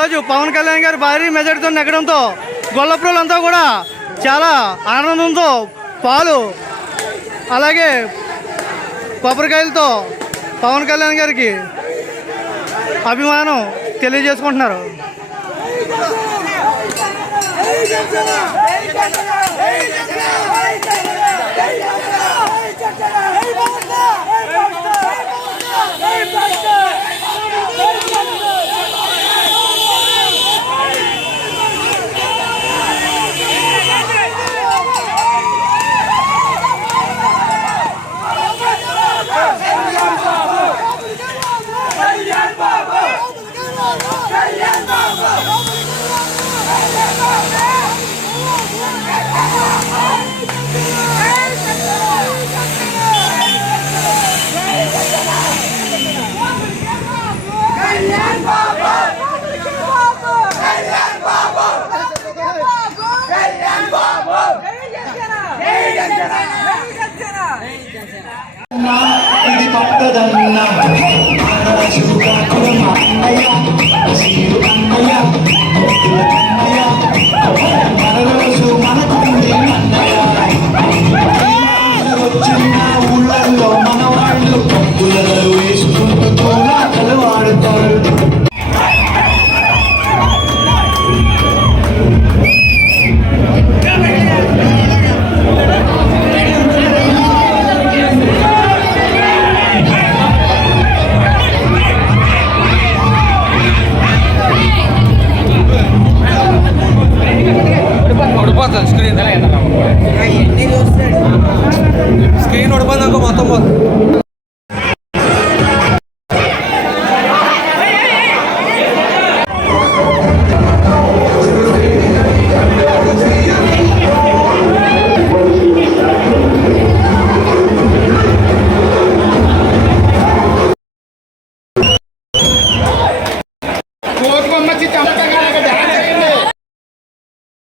ఈరోజు పవన్ కళ్యాణ్ గారు భారీ మెజార్టీతో నెగ్గడంతో గొల్లప్రోలంతా కూడా చాలా ఆనందంతో పాలు అలాగే కొబ్బరికాయలతో పవన్ కళ్యాణ్ గారికి అభిమానం తెలియజేసుకుంటున్నారు. ఇది এই তত্ত্বাবধান ಹೋಗ್ತದೆ ಸ್ಕ್ರೀನ್ ಸ್ಕ್ರೀನ್ ಹೊಡ್ಬಂದಂಗ ಮತ್ತೊಂಬತ್ತು కోరుకోమ్మ చిత్తం